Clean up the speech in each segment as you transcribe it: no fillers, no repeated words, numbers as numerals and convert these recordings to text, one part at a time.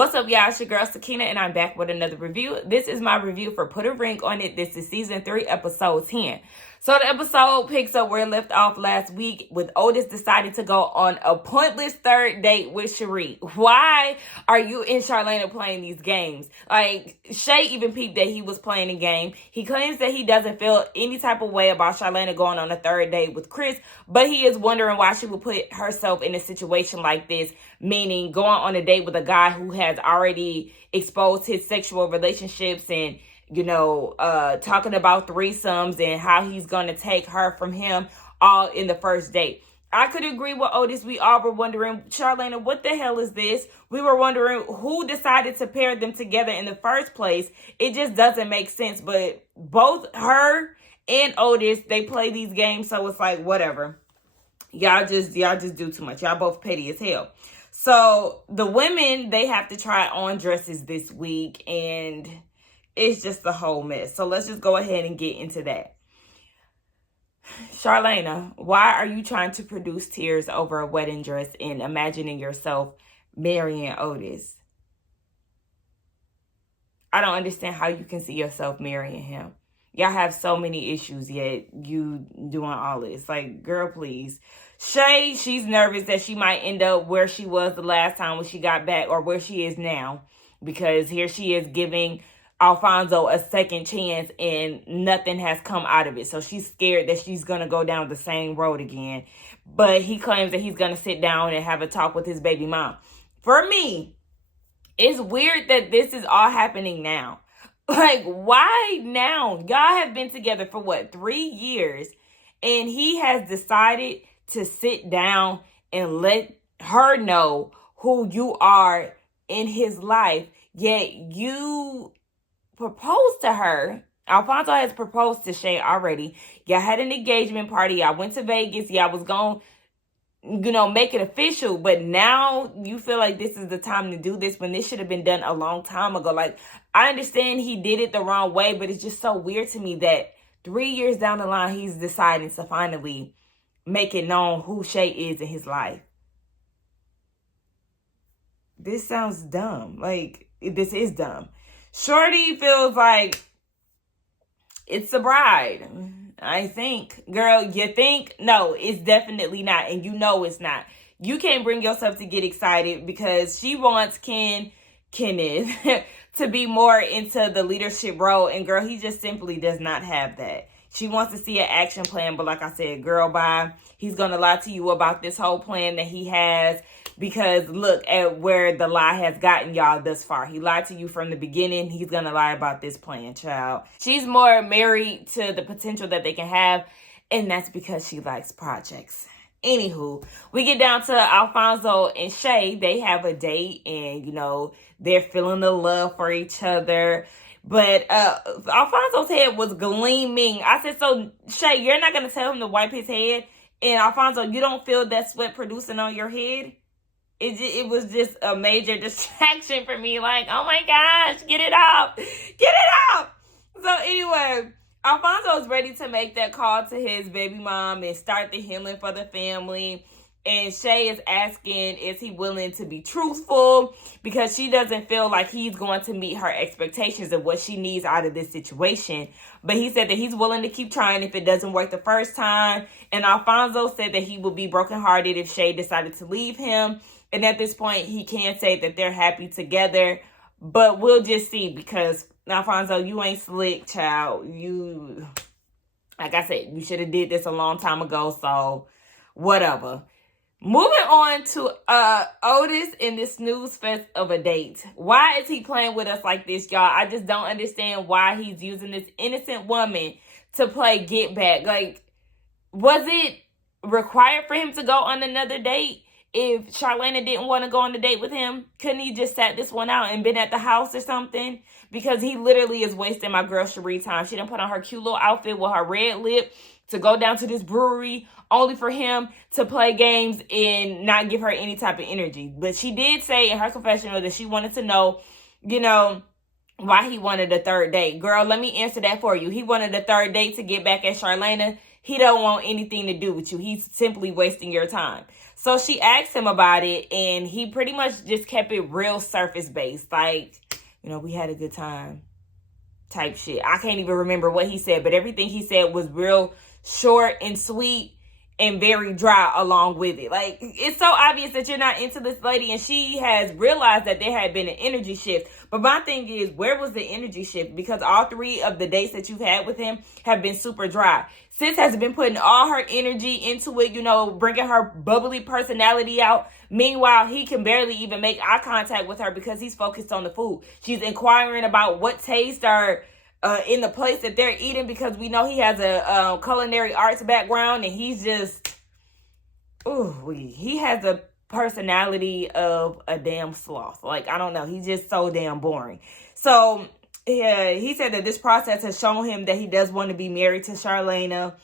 What's up, y'all? It's your girl Sakina, and I'm back with another review. This is my review for Put a Ring on It. This is season 3, episode 10. So the episode picks up where it left off last week with Otis deciding to go on a pointless third date with Cherie. Why are you and Charlana playing these games? Like, Shay even peeped that he was playing a game. He claims that he doesn't feel any type of way about Charlana going on a third date with Chris, but he is wondering why she would put herself in a situation like this, meaning going on a date with a guy who has already exposed his sexual relationships and talking about threesomes and how he's going to take her from him all in the first date. I could agree with Otis. We all were wondering, Charlana, what the hell is this? We were wondering who decided to pair them together in the first place. It just doesn't make sense. But both her and Otis, they play these games, so it's like, whatever. Y'all just do too much. Y'all both petty as hell. So the women, they have to try on dresses this week, and it's just a whole mess. So let's just go ahead and get into that. Charlana, why are you trying to produce tears over a wedding dress and imagining yourself marrying Otis? I don't understand how you can see yourself marrying him. Y'all have so many issues, yet you doing all this. Like, girl, please. Shay, she's nervous that she might end up where she was the last time when she got back, or where she is now, because here she is giving Alfonso a second chance and nothing has come out of it. So she's scared that she's going to go down the same road again. But he claims that he's going to sit down and have a talk with his baby mom. For me, it's weird that this is all happening now. Like, why now? Y'all have been together for what, 3 years? And he has decided to sit down and let her know who you are in his life. Yet you proposed to her. Alfonso has proposed to Shay already. Y'all had an engagement party. Y'all went to Vegas. Y'all was going make it official. But now you feel like this is the time to do this when this should have been done a long time ago. Like, I understand he did it the wrong way, but it's just so weird to me that 3 years down the line, he's deciding to finally make it known who Shay is in his life. This sounds dumb. Like, this is dumb. Shorty feels like it's a bride. I think. Girl, you think? No, it's definitely not. And you know it's not. You can't bring yourself to get excited because she wants Kenneth to be more into the leadership role. And girl, he just simply does not have that. She wants to see an action plan. But like I said, girl, bye. He's going to lie to you about this whole plan that he has. Because look at where the lie has gotten y'all thus far. He lied to you from the beginning. He's going to lie about this plan, child. She's more married to the potential that they can have. And that's because she likes projects. Anywho, we get down to Alfonso and Shay. They have a date and, they're feeling the love for each other. But Alfonso's head was gleaming. I said, so Shay, you're not going to tell him to wipe his head? And Alfonso, you don't feel that sweat producing on your head? It was just a major distraction for me. Like, oh my gosh, get it out. Get it out. So anyway, Alfonso is ready to make that call to his baby mom and start the healing for the family. And Shay is asking, is he willing to be truthful? Because she doesn't feel like he's going to meet her expectations of what she needs out of this situation. But he said that he's willing to keep trying if it doesn't work the first time. And Alfonso said that he would be brokenhearted if Shay decided to leave him. And at this point, he can say that they're happy together. But we'll just see, because Alfonso, you ain't slick, child. You, like I said, you should have did this a long time ago. So whatever. Moving on to Otis in this snooze fest of a date. Why is he playing with us like this, y'all? I just don't understand why he's using this innocent woman to play get back. Like, was it required for him to go on another date? If Charlana didn't want to go on the date with him, couldn't he just sat this one out and been at the house or something? Because he literally is wasting my girl Cherie time. She done put on her cute little outfit with her red lip to go down to this brewery only for him to play games and not give her any type of energy. But she did say in her confessional that she wanted to know, why he wanted a third date. Girl, let me answer that for you. He wanted a third date to get back at Charlana. He don't want anything to do with you. He's simply wasting your time. So she asked him about it, and he pretty much just kept it real surface based. Like, we had a good time type shit. I can't even remember what he said, but everything he said was real short and sweet and very dry along with it. Like, it's so obvious that you're not into this lady, and she has realized that there had been an energy shift. But my thing is, where was the energy shift? Because all 3 of the dates that you've had with him have been super dry. Sis has been putting all her energy into it, bringing her bubbly personality out. Meanwhile, he can barely even make eye contact with her because he's focused on the food. She's inquiring about what tastes are in the place that they're eating, because we know he has a culinary arts background, and he's just, he has a personality of a damn sloth. Like, I don't know. He's just so damn boring. So, yeah, he said that this process has shown him that he does want to be married to Charlena.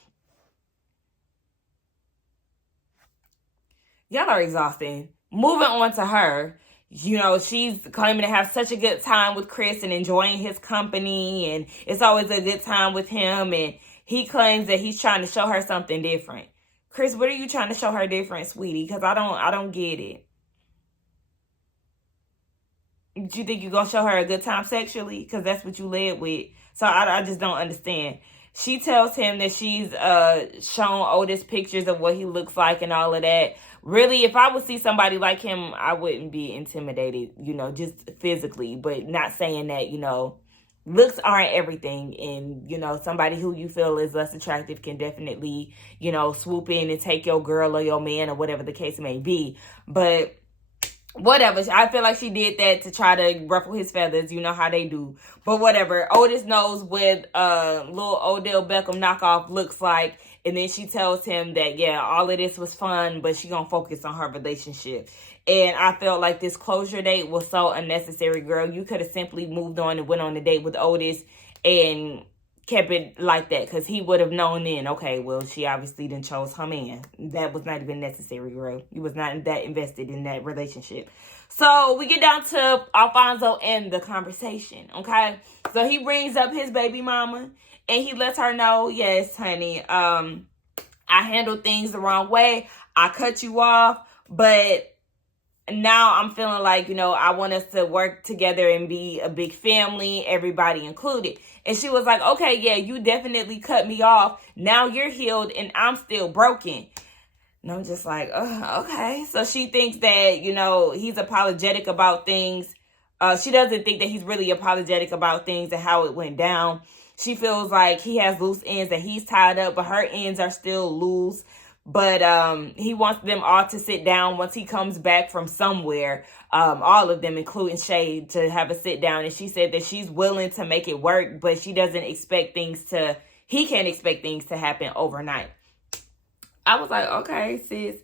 Y'all are exhausting. Moving on to her. She's claiming to have such a good time with Chris and enjoying his company, and it's always a good time with him, and he claims that he's trying to show her something different. Chris, what are you trying to show her different, sweetie? Because I don't get it. Do you think you're going to show her a good time sexually? Because that's what you led with. So I just don't understand. She tells him that she's shown Otis pictures of what he looks like and all of that. Really, if I would see somebody like him, I wouldn't be intimidated, just physically. But not saying that, looks aren't everything. And, somebody who you feel is less attractive can definitely, swoop in and take your girl or your man or whatever the case may be. But whatever. I feel like she did that to try to ruffle his feathers. You know how they do. But whatever. Otis knows what little Odell Beckham knockoff looks like. And then she tells him that, yeah, all of this was fun, but she gonna focus on her relationship. And I felt like this closure date was so unnecessary, girl. You could have simply moved on and went on a date with Otis and kept it like that, because he would have known then, okay, well, she obviously done chose her man. That was not even necessary, girl. You was not that invested in that relationship. So we get down to Alfonso and the conversation, okay? So he brings up his baby mama, and he lets her know, yes, honey, I handled things the wrong way. I cut you off, but now I'm feeling like, I want us to work together and be a big family, everybody included. And she was like, okay, yeah, you definitely cut me off. Now you're healed and I'm still broken. And I'm just like, okay. So she thinks that, he's apologetic about things. She doesn't think that he's really apologetic about things and how it went down. She feels like he has loose ends that he's tied up, but her ends are still loose. But he wants them all to sit down once he comes back from somewhere. All of them, including Shay, to have a sit down. And she said that she's willing to make it work, but she doesn't expect he can't expect things to happen overnight. I was like, okay, sis,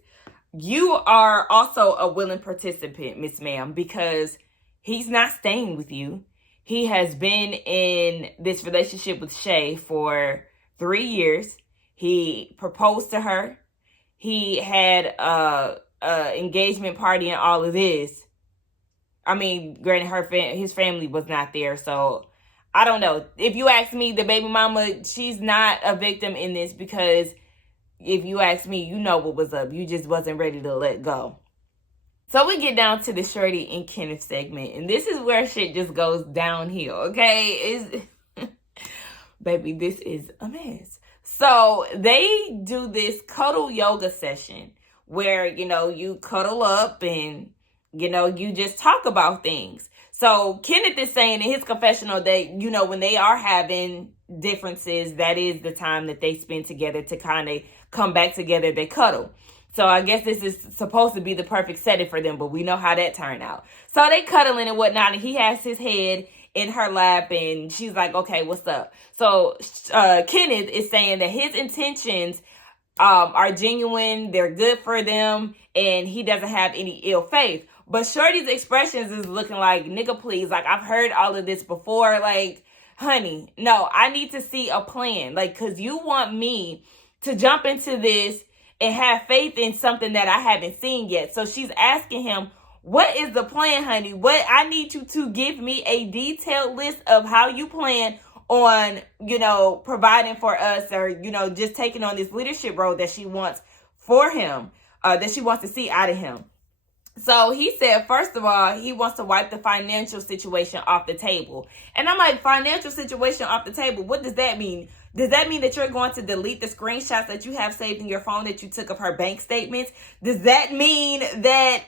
you are also a willing participant, Miss Ma'am, because he's not staying with you. He has been in this relationship with Shay for 3 years. He proposed to her. He had a engagement party and all of this. I mean, granted, his family was not there, so I don't know. If you ask me, the baby mama, she's not a victim in this, because if you ask me, you know what was up. You just wasn't ready to let go. So we get down to the Shorty and Kenneth segment, and this is where shit just goes downhill, okay? Baby, this is a mess. So they do this cuddle yoga session where, you cuddle up and, you just talk about things. So Kenneth is saying in his confessional that, when they are having differences, that is the time that they spend together to kind of come back together. They cuddle. So I guess this is supposed to be the perfect setting for them, but we know how that turned out. So they cuddling and whatnot, and he has his head in her lap, and she's like, okay, what's up? So Kenneth is saying that his intentions are genuine, they're good for them, and he doesn't have any ill faith. But Shorty's expressions is looking like, nigga, please, like, I've heard all of this before, like, honey, no, I need to see a plan, like, because you want me to jump into this and have faith in something that I haven't seen yet. So she's asking him, what is the plan, honey? What I need you to give me a detailed list of how you plan on, providing for us, or, just taking on this leadership role that she wants for him. that she wants to see out of him. So he said, first of all, he wants to wipe the financial situation off the table. And I'm like, financial situation off the table? What does that mean? Does that mean that you're going to delete the screenshots that you have saved in your phone that you took of her bank statements? Does that mean that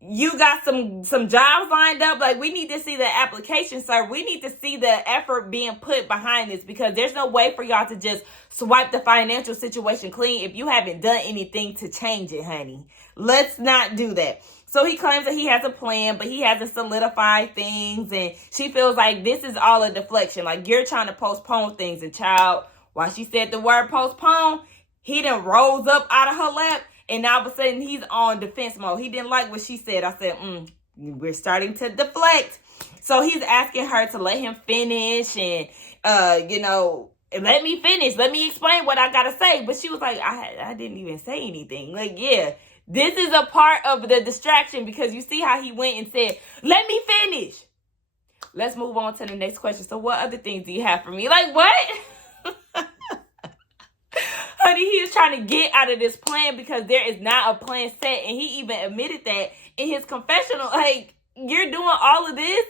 you got some jobs lined up? Like, we need to see the application, sir. We need to see the effort being put behind this, because there's no way for y'all to just swipe the financial situation clean if you haven't done anything to change it, honey. Let's not do that. So he claims that he has a plan, but he hasn't solidified things. And she feels like this is all a deflection. Like, you're trying to postpone things. And child, while she said the word postpone, he done rose up out of her lap. And all of a sudden, he's on defense mode. He didn't like what she said. I said, we're starting to deflect. So he's asking her to let him finish and, let me finish. Let me explain what I got to say. But she was like, I didn't even say anything. Like, yeah. This is a part of the distraction, because you see how he went and said, let me finish. Let's move on to the next question. So what other things do you have for me? Like, what? Honey, he is trying to get out of this plan because there is not a plan set. And he even admitted that in his confessional. Like, you're doing all of this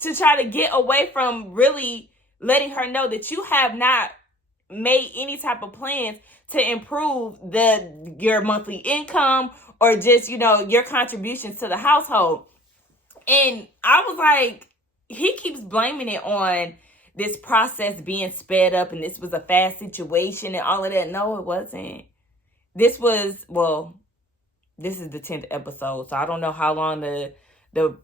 to try to get away from really letting her know that you have not made any type of plans to improve your monthly income or just, your contributions to the household. And I was like, he keeps blaming it on this process being sped up and this was a fast situation and all of that. No, it wasn't. This is the 10th episode, so I don't know how long the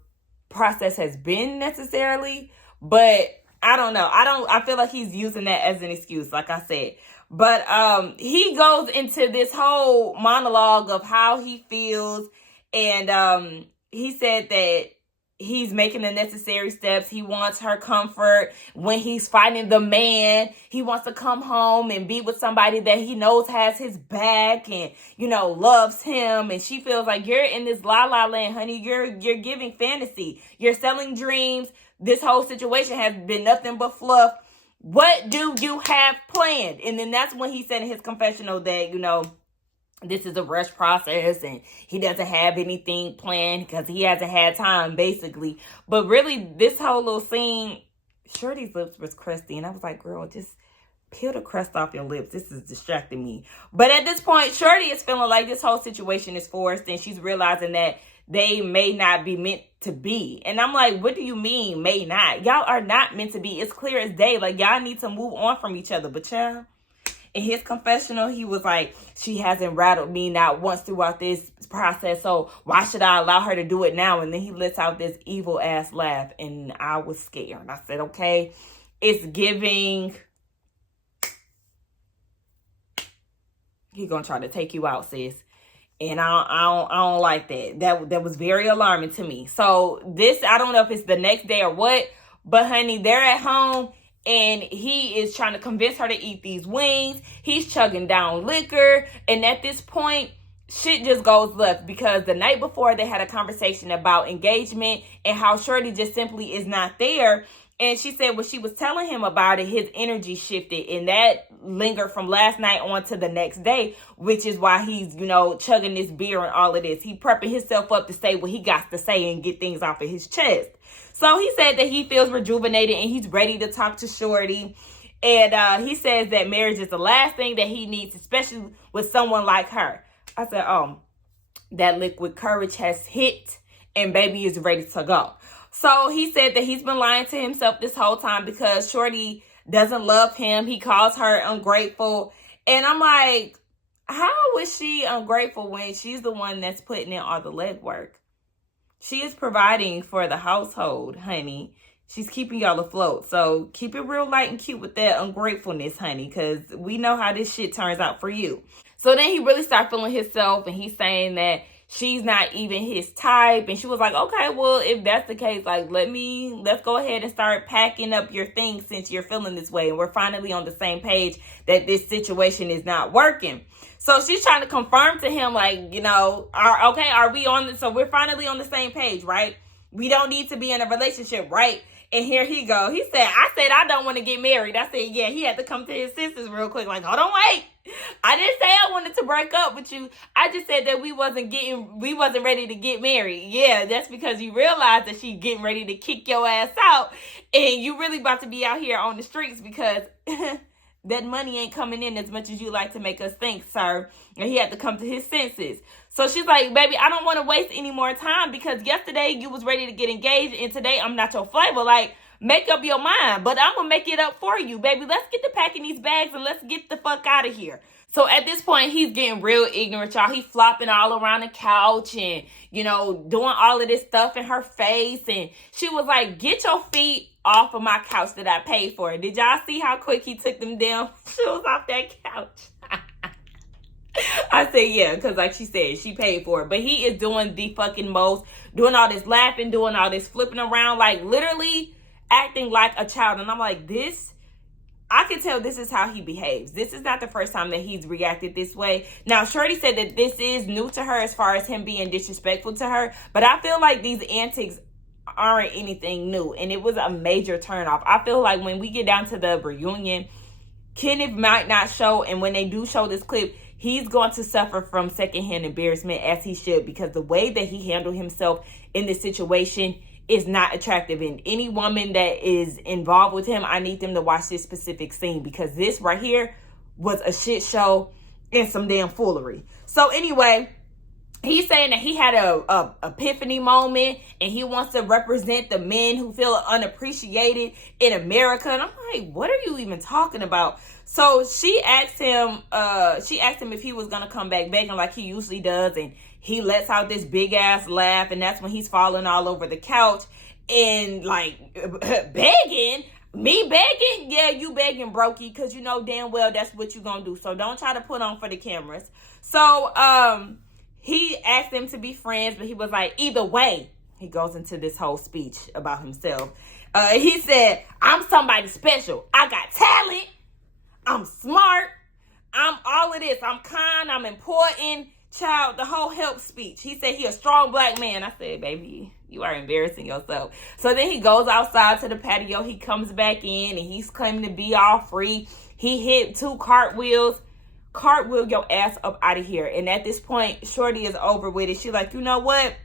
process has been necessarily, but I don't know. I feel like he's using that as an excuse, like I said. But he goes into this whole monologue of how he feels. And he said that he's making the necessary steps. He wants her comfort when he's fighting the man. He wants to come home and be with somebody that he knows has his back and, loves him. And she feels like you're in this la-la land, honey. You're giving fantasy. You're selling dreams. This whole situation has been nothing but fluff. What do you have planned? And then that's when he said in his confessional that, this is a rush process and he doesn't have anything planned because he hasn't had time, basically. But really, this whole little scene, Shorty's lips was crusty. And I was like, girl, just peel the crust off your lips. This is distracting me. But at this point, Shorty is feeling like this whole situation is forced. And she's realizing that they may not be meant to be. And I'm like, what do you mean may not? Y'all are not meant to be. It's clear as day. Like, y'all need to move on from each other. But y'all, in his confessional, he was like, she hasn't rattled me not once throughout this process, so why should I allow her to do it now? And then he lets out this evil ass laugh, and I was scared. And I said, okay, it's giving, he gonna try to take you out, sis. And I don't like that. That was very alarming to me. So this, I don't know if it's the next day or what, but honey, they're at home and he is trying to convince her to eat these wings. He's chugging down liquor. And at this point, shit just goes left, because the night before they had a conversation about engagement and how Shorty just simply is not there. And she said when she was telling him about it, his energy shifted, and that lingered from last night on to the next day, which is why he's, chugging this beer and all of this. He prepping himself up to say what he got to say and get things off of his chest. So he said that he feels rejuvenated and he's ready to talk to Shorty. And he says that marriage is the last thing that he needs, especially with someone like her. I said, that liquid courage has hit and baby is ready to go. So he said that he's been lying to himself this whole time because Shorty doesn't love him. He calls her ungrateful. And I'm like, how is she ungrateful when she's the one that's putting in all the legwork? She is providing for the household, honey. She's keeping y'all afloat. So keep it real light and cute with that ungratefulness, honey, because we know how this shit turns out for you. So then he really started feeling himself, and he's saying that she's not even his type. And she was like, okay, well, if that's the case, like, let's go ahead and start packing up your things since you're feeling this way. And we're finally on the same page that this situation is not working. So she's trying to confirm to him, like, are we on this? So we're finally on the same page, right? We don't need to be in a relationship, right? And here he go. He said, I said I don't want to get married. I said, yeah, he had to come to his senses real quick. Like, hold on, wait. I didn't say I wanted to break up with you. I just said that we wasn't ready to get married. Yeah, that's because you realized that she getting ready to kick your ass out. And you really about to be out here on the streets because that money ain't coming in as much as you like to make us think, sir. And he had to come to his senses. So she's like, baby, I don't want to waste any more time because yesterday you was ready to get engaged and today I'm not your flavor. Like, make up your mind, but I'm going to make it up for you, baby. Let's get to packing these bags and let's get the fuck out of here. So at this point, he's getting real ignorant, y'all. He's flopping all around the couch and, doing all of this stuff in her face. And she was like, get your feet off of my couch that I paid for. Did y'all see how quick he took them down? She was off that couch. I said, yeah, because like she said, she paid for it. But he is doing the fucking most, doing all this laughing, doing all this flipping around, like literally acting like a child. And I'm like, I can tell this is how he behaves. This is not the first time that he's reacted this way. Now, Shorty said that this is new to her as far as him being disrespectful to her. But I feel like these antics aren't anything new. And it was a major turnoff. I feel like when we get down to the reunion, Kenneth might not show. And when they do show this clip, he's going to suffer from secondhand embarrassment as he should. Because the way that he handled himself in this situation is not attractive. And any woman that is involved with him, I need them to watch this specific scene because this right here was a shit show and some damn foolery. So anyway, he's saying that he had a epiphany moment and he wants to represent the men who feel unappreciated in America. And I'm like, what are you even talking about? So she asked him if he was gonna come back begging like he usually does, and he lets out this big ass laugh, and that's when he's falling all over the couch and like begging. Me begging? Yeah, you begging, brokey, because you know damn well that's what you gonna do. So don't try to put on for the cameras. So he asked them to be friends, but he was like, either way, he goes into this whole speech about himself. He said, I'm somebody special. I got talent. I'm smart. I'm all of this. I'm kind. I'm important. Child, the whole help speech. He said he a strong black man. I said, baby, you are embarrassing yourself. So then he goes outside to the patio. He comes back in and he's claiming to be all free. He hit 2 cartwheels. Cartwheel your ass up out of here. And at this point, Shorty is over with it. She's like, you know what?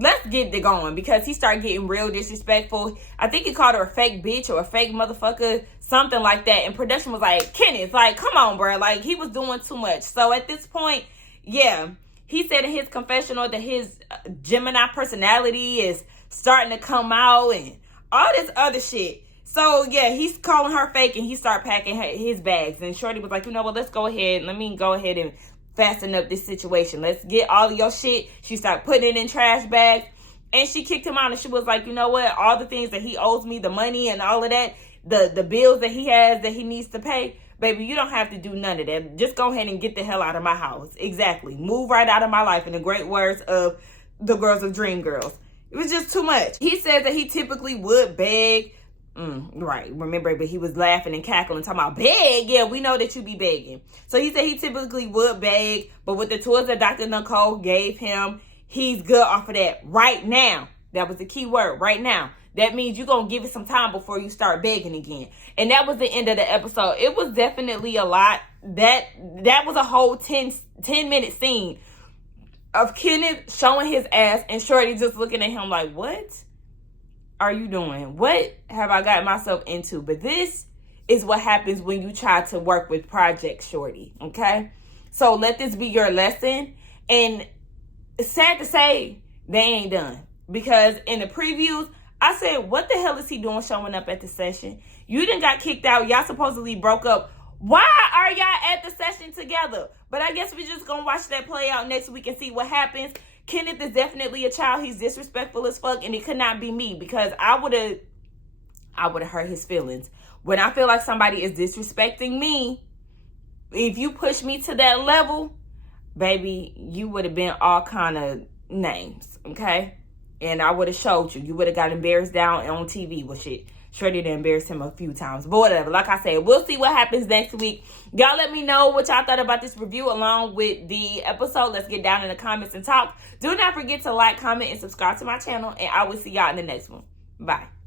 Let's get it going, because he started getting real disrespectful. I think he called her a fake bitch or a fake motherfucker, something like that. And production was like, Kenneth, like, come on, bro. Like, he was doing too much. So at this point, yeah, he said in his confessional that his Gemini personality is starting to come out and all this other shit. So yeah, he's calling her fake and he started packing his bags. And Shorty was like, you know what, let's go ahead. Let me go ahead and fasten up this situation. Let's get all of your shit. She started putting it in trash bags and she kicked him out, and she was like, you know what, all the things that he owes me, the money and all of that, the bills that he has that he needs to pay, baby, you don't have to do none of that. Just go ahead and get the hell out of my house. Exactly. Move right out of my life, in the great words of the girls of Dream Girls. It was just too much. He said that he typically would beg. Right, remember, but he was laughing and cackling, talking about beg. Yeah, we know that you be begging. So he said he typically would beg, but with the tools that Dr. Nicole gave him, he's good off of that right now. That was the key word, right now. That means you're going to give it some time before you start begging again. And that was the end of the episode. It was definitely a lot. That was a whole 10-minute scene of Kenneth showing his ass and Shorty just looking at him like, what are you doing? What have I gotten myself into? But this is what happens when you try to work with Project Shorty, okay? So let this be your lesson. And it's sad to say, they ain't done. Because in the previews, I said, what the hell is he doing showing up at the session? You done got kicked out. Y'all supposedly broke up. Why are y'all at the session together? But I guess we're just going to watch that play out next week and see what happens. Kenneth is definitely a child. He's disrespectful as fuck, and it could not be me, because I would have hurt his feelings. When I feel like somebody is disrespecting me, if you push me to that level, baby, you would have been all kind of names, okay? And I would have showed you. You would have got embarrassed down on TV with shit. Shorty to embarrass him a few times. But whatever. Like I said, we'll see what happens next week. Y'all let me know what y'all thought about this review along with the episode. Let's get down in the comments and talk. Do not forget to like, comment, and subscribe to my channel. And I will see y'all in the next one. Bye.